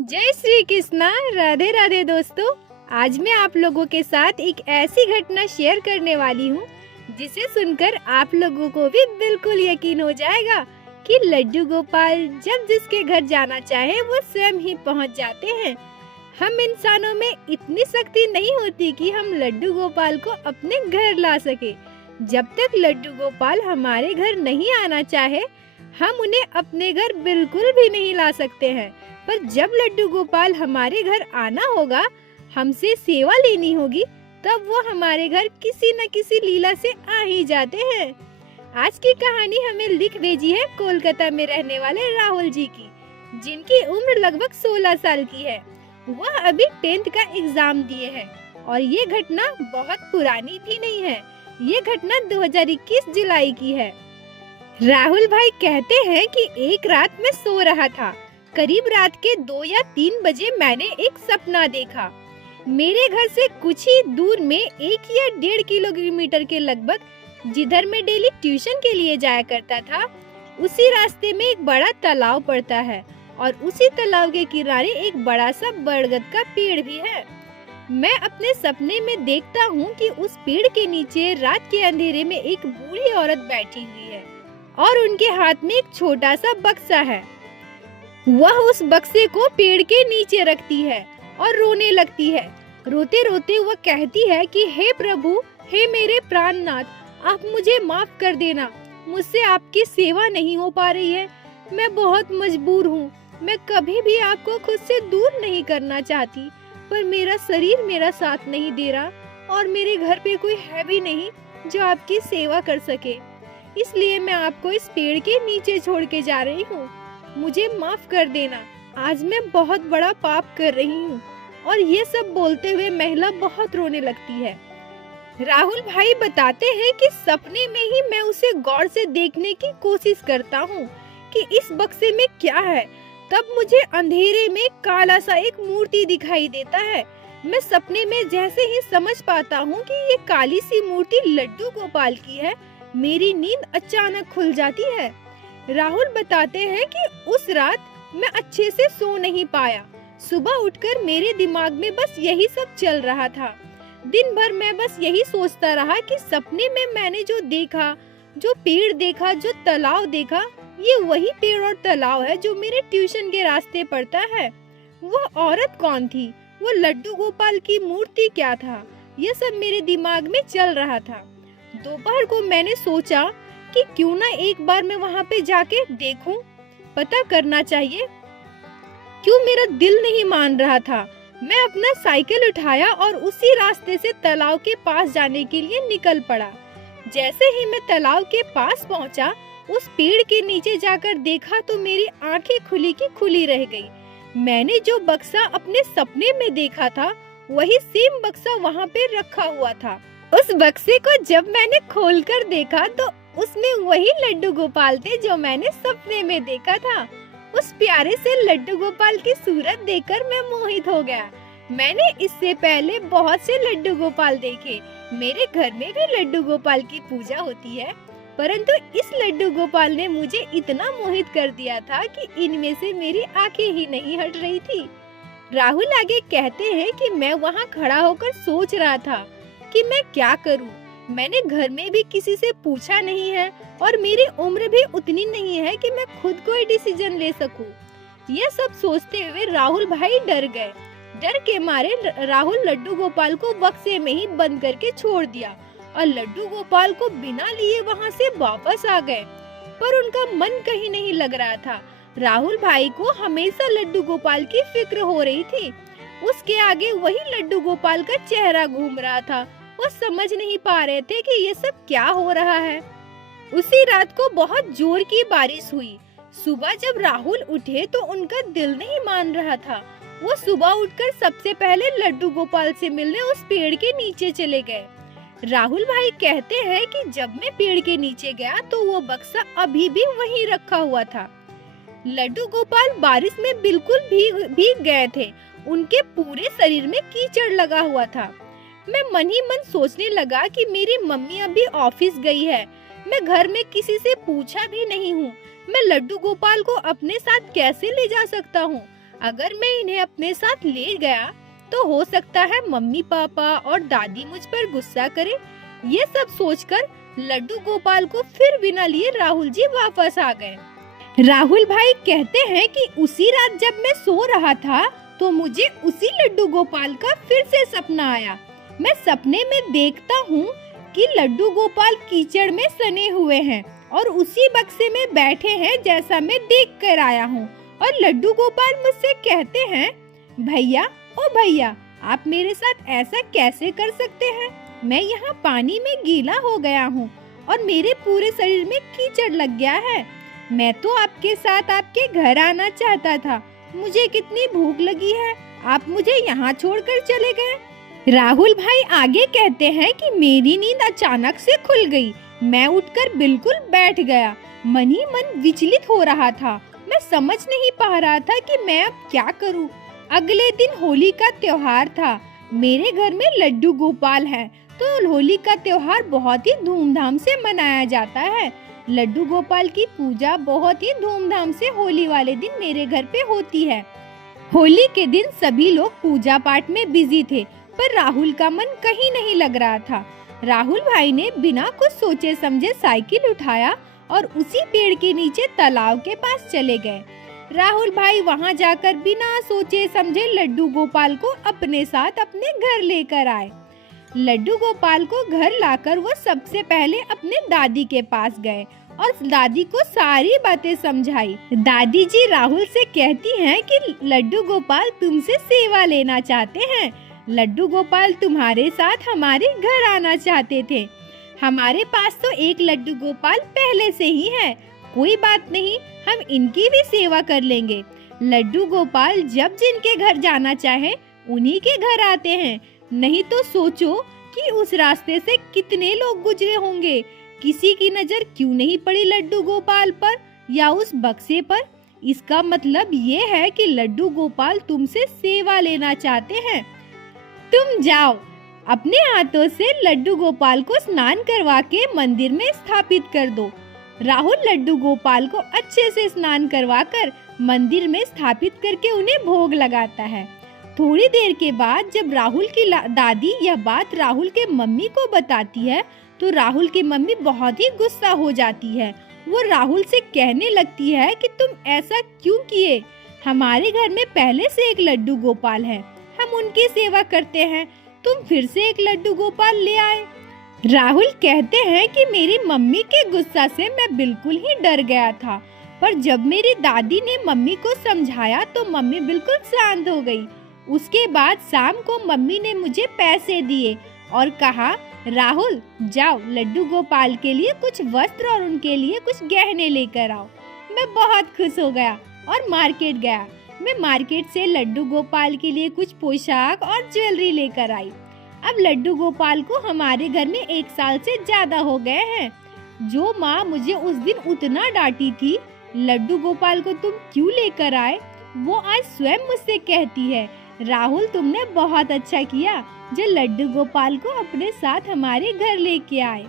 जय श्री कृष्णा। राधे राधे दोस्तों। आज मैं आप लोगों के साथ एक ऐसी घटना शेयर करने वाली हूँ जिसे सुनकर आप लोगों को भी बिल्कुल यकीन हो जाएगा कि लड्डू गोपाल जब जिसके घर जाना चाहे वो स्वयं ही पहुँच जाते हैं। हम इंसानों में इतनी शक्ति नहीं होती कि हम लड्डू गोपाल को अपने घर ला सके। जब तक लड्डू गोपाल हमारे घर नहीं आना चाहे हम उन्हें अपने घर बिल्कुल भी नहीं ला सकते हैं। पर जब लड्डू गोपाल हमारे घर आना होगा, हमसे सेवा लेनी होगी, तब वो हमारे घर किसी न किसी लीला से आ ही जाते हैं। आज की कहानी हमें लिख भेजी है कोलकाता में रहने वाले राहुल जी की, जिनकी उम्र लगभग 16 साल की है। वह अभी 10th का एग्जाम दिए हैं और ये घटना बहुत पुरानी भी नहीं है। ये घटना 2021 जुलाई की है। राहुल भाई कहते हैं कि एक रात में सो रहा था। करीब रात के 2 या 3 बजे मैंने एक सपना देखा। मेरे घर से कुछ ही दूर में 1 या 1.5 किलोमीटर के लगभग, जिधर मैं डेली ट्यूशन के लिए जाया करता था, उसी रास्ते में एक बड़ा तालाब पड़ता है और उसी तालाब के किनारे एक बड़ा सा बरगद का पेड़ भी है। मैं अपने सपने में देखता हूँ कि उस पेड़ के नीचे रात के अंधेरे में एक बूढ़ी औरत बैठी हुई है और उनके हाथ में एक छोटा सा बक्सा है। वह उस बक्से को पेड़ के नीचे रखती है और रोने लगती है। रोते रोते वह कहती है कि हे प्रभु, हे मेरे प्राणनाथ, आप मुझे माफ कर देना। मुझसे आपकी सेवा नहीं हो पा रही है। मैं बहुत मजबूर हूँ। मैं कभी भी आपको खुद से दूर नहीं करना चाहती, पर मेरा शरीर मेरा साथ नहीं दे रहा और मेरे घर पे कोई है भी नहीं जो आपकी सेवा कर सके। इसलिए मैं आपको इस पेड़ के नीचे छोड़ के जा रही हूँ। मुझे माफ कर देना। आज मैं बहुत बड़ा पाप कर रही हूँ। और ये सब बोलते हुए महिला बहुत रोने लगती है। राहुल भाई बताते हैं कि सपने में ही मैं उसे गौर से देखने की कोशिश करता हूँ कि इस बक्से में क्या है। तब मुझे अंधेरे में काला सा एक मूर्ति दिखाई देता है। मैं सपने में जैसे ही समझ पाता हूँ कि ये काली सी मूर्ति लड्डू गोपाल की है, मेरी नींद अचानक खुल जाती है। राहुल बताते हैं कि उस रात मैं अच्छे से सो नहीं पाया। सुबह उठकर मेरे दिमाग में बस यही सब चल रहा था। दिन भर मैं बस यही सोचता रहा कि सपने में मैंने जो देखा, जो पेड़ देखा, जो तालाब देखा, ये वही पेड़ और तालाब है जो मेरे ट्यूशन के रास्ते पड़ता है। वह औरत कौन थी? वो लड्डू गोपाल की मूर्ति क्या था? यह सब मेरे दिमाग में चल रहा था। दोपहर को मैंने सोचा कि क्यों ना एक बार मैं वहाँ पे जाके देखूं, पता करना चाहिए। क्यों मेरा दिल नहीं मान रहा था। मैं अपना साइकिल उठाया और उसी रास्ते से तालाब के पास जाने के लिए निकल पड़ा। जैसे ही मैं तालाब के पास पहुँचा, उस पेड़ के नीचे जाकर देखा तो मेरी आंखें खुली की खुली रह गई। मैंने जो बक्सा अपने सपने में देखा था, वही सेम बक्सा वहाँ पे रखा हुआ था। उस बक्से को जब मैंने खोलकर देखा तो उसमें वही लड्डू गोपाल थे जो मैंने सपने में देखा था। उस प्यारे से लड्डू गोपाल की सूरत देखकर मैं मोहित हो गया। मैंने इससे पहले बहुत से लड्डू गोपाल देखे। मेरे घर में भी लड्डू गोपाल की पूजा होती है, परंतु इस लड्डू गोपाल ने मुझे इतना मोहित कर दिया था कि इनमें से मेरी आंखें ही नहीं हट रही थी। राहुल आगे कहते हैं कि मैं वहाँ खड़ा होकर सोच रहा था कि मैं क्या करूं। मैंने घर में भी किसी से पूछा नहीं है और मेरी उम्र भी उतनी नहीं है कि मैं खुद कोई डिसीजन ले सकूं। यह सब सोचते हुए राहुल भाई डर गए। डर के मारे राहुल लड्डू गोपाल को बक्से में ही बंद करके छोड़ दिया और लड्डू गोपाल को बिना लिए वहां से वापस आ गए। पर उनका मन कहीं नहीं लग रहा था। राहुल भाई को हमेशा लड्डू गोपाल की फिक्र हो रही थी। उसके आगे वही लड्डू गोपाल का चेहरा घूम रहा था। वो समझ नहीं पा रहे थे कि ये सब क्या हो रहा है। उसी रात को बहुत जोर की बारिश हुई। सुबह जब राहुल उठे तो उनका दिल नहीं मान रहा था। वो सुबह उठकर सबसे पहले लड्डू गोपाल से मिलने उस पेड़ के नीचे चले गए। राहुल भाई कहते हैं कि जब मैं पेड़ के नीचे गया तो वो बक्सा अभी भी वहीं रखा हुआ था। लड्डू गोपाल बारिश में बिल्कुल भीग गए थे। उनके पूरे शरीर में कीचड़ लगा हुआ था। मैं मन ही मन सोचने लगा कि मेरी मम्मी अभी ऑफिस गई है। मैं घर में किसी से पूछा भी नहीं हूँ। मैं लड्डू गोपाल को अपने साथ कैसे ले जा सकता हूँ? अगर मैं इन्हें अपने साथ ले गया तो हो सकता है मम्मी पापा और दादी मुझ पर गुस्सा करे। ये सब सोचकर लड्डू गोपाल को फिर बिना लिए राहुल जी वापस आ गए। राहुल भाई कहते हैं कि उसी रात जब मैं सो रहा था तो मुझे उसी लड्डू गोपाल का फिर से सपना आया। मैं सपने में देखता हूँ कि लड्डू गोपाल कीचड़ में सने हुए हैं और उसी बक्से में बैठे हैं जैसा मैं देख कर आया हूँ। और लड्डू गोपाल मुझसे कहते हैं, भैया ओ भैया, आप मेरे साथ ऐसा कैसे कर सकते हैं? मैं यहाँ पानी में गीला हो गया हूँ और मेरे पूरे शरीर में कीचड़ लग गया है। मैं तो आपके साथ आपके घर आना चाहता था। मुझे कितनी भूख लगी है, आप मुझे यहाँ छोड़कर चले गए। राहुल भाई आगे कहते हैं कि मेरी नींद अचानक से खुल गई। मैं उठकर बिल्कुल बैठ गया। मन ही मन विचलित हो रहा था। मैं समझ नहीं पा रहा था कि मैं अब क्या करूं। अगले दिन होली का त्योहार था। मेरे घर में लड्डू गोपाल है तो होली का त्योहार बहुत ही धूमधाम से मनाया जाता है। लड्डू गोपाल की पूजा बहुत ही धूमधाम से होली वाले दिन मेरे घर पे होती है। होली के दिन सभी लोग पूजा पाठ में बिजी थे, पर राहुल का मन कहीं नहीं लग रहा था। राहुल भाई ने बिना कुछ सोचे समझे साइकिल उठाया और उसी पेड़ के नीचे तालाब के पास चले गए। राहुल भाई वहां जाकर बिना सोचे समझे लड्डू गोपाल को अपने साथ अपने घर लेकर आए। लड्डू गोपाल को घर लाकर वो सबसे पहले अपने दादी के पास गए और दादी को सारी बातें समझाई। दादी जी राहुल से कहती हैं कि लड्डू गोपाल तुमसे सेवा लेना चाहते हैं। लड्डू गोपाल तुम्हारे साथ हमारे घर आना चाहते थे। हमारे पास तो एक लड्डू गोपाल पहले से ही है। कोई बात नहीं, हम इनकी भी सेवा कर लेंगे। लड्डू गोपाल जब जिनके घर जाना चाहे उन्हीं के घर आते हैं। नहीं तो सोचो कि उस रास्ते से कितने लोग गुजरे होंगे। किसी की नजर क्यों नहीं पड़ी लड्डू गोपाल पर या उस बक्से पर? इसका मतलब ये है कि लड्डू गोपाल तुमसे सेवा लेना चाहते हैं। तुम जाओ, अपने हाथों से लड्डू गोपाल को स्नान करवा के मंदिर में स्थापित कर दो। राहुल लड्डू गोपाल को अच्छे से स्नान करवाकर मंदिर में स्थापित करके उन्हें भोग लगाता है। थोड़ी देर के बाद जब राहुल की दादी यह बात राहुल के मम्मी को बताती है तो राहुल की मम्मी बहुत ही गुस्सा हो जाती है। वो राहुल से कहने लगती है कि तुम ऐसा क्यों किए? हमारे घर में पहले से एक लड्डू गोपाल है, हम उनकी सेवा करते हैं, तुम फिर से एक लड्डू गोपाल ले आए। राहुल कहते हैं कि मेरी मम्मी के गुस्सा से मैं बिल्कुल ही डर गया था, पर जब मेरी दादी ने मम्मी को समझाया तो मम्मी बिल्कुल शांत हो गई। उसके बाद शाम को मम्मी ने मुझे पैसे दिए और कहा, राहुल जाओ लड्डू गोपाल के लिए कुछ वस्त्र और उनके लिए कुछ गहने लेकर आओ। मैं बहुत खुश हो गया और मार्केट गया। मैं मार्केट से लड्डू गोपाल के लिए कुछ पोशाक और ज्वेलरी लेकर आई। अब लड्डू गोपाल को हमारे घर में 1 साल से ज्यादा हो गए हैं। जो माँ मुझे उस दिन उतना डांटी थी, लड्डू गोपाल को तुम क्यों लेकर आए, वो आज स्वयं मुझसे कहती है, राहुल तुमने बहुत अच्छा किया जो लड्डू गोपाल को अपने साथ हमारे घर लेके आए।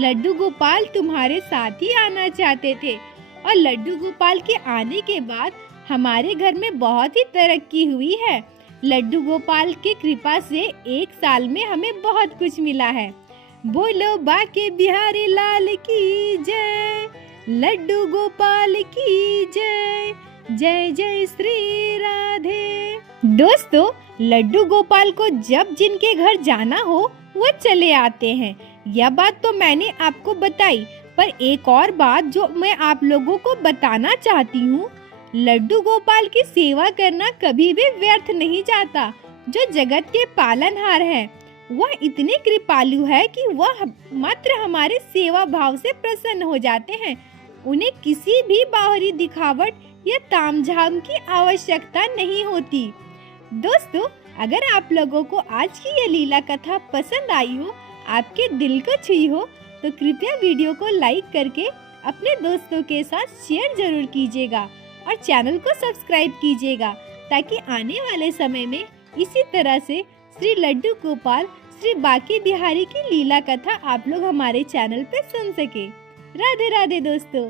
लड्डू गोपाल तुम्हारे साथ ही आना चाहते थे और लड्डू गोपाल के आने के बाद हमारे घर में बहुत ही तरक्की हुई है। लड्डू गोपाल की कृपा से 1 साल में हमें बहुत कुछ मिला है। बोलो बाके बिहारी लाल की जय, लड्डू गोपाल की जय, जय जय श्री राधे। दोस्तों, लड्डू गोपाल को जब जिनके घर जाना हो वो चले आते हैं। यह बात तो मैंने आपको बताई, पर एक और बात जो मैं आप लोगों को बताना चाहती हूँ, लड्डू गोपाल की सेवा करना कभी भी व्यर्थ नहीं जाता। जो जगत के पालनहार है वह इतने कृपालु है कि वह मात्र हमारे सेवा भाव से प्रसन्न हो जाते हैं। उन्हें किसी भी बाहरी दिखावट या तामझाम की आवश्यकता नहीं होती। दोस्तों, अगर आप लोगों को आज की यह लीला कथा पसंद आई हो, आपके दिल को छुई हो, तो कृपया वीडियो को लाइक करके अपने दोस्तों के साथ शेयर जरूर कीजिएगा और चैनल को सब्सक्राइब कीजिएगा, ताकि आने वाले समय में इसी तरह से श्री लड्डू गोपाल श्री बाके बिहारी की लीला कथा आप लोग हमारे चैनल पे सुन सके। राधे राधे दोस्तों।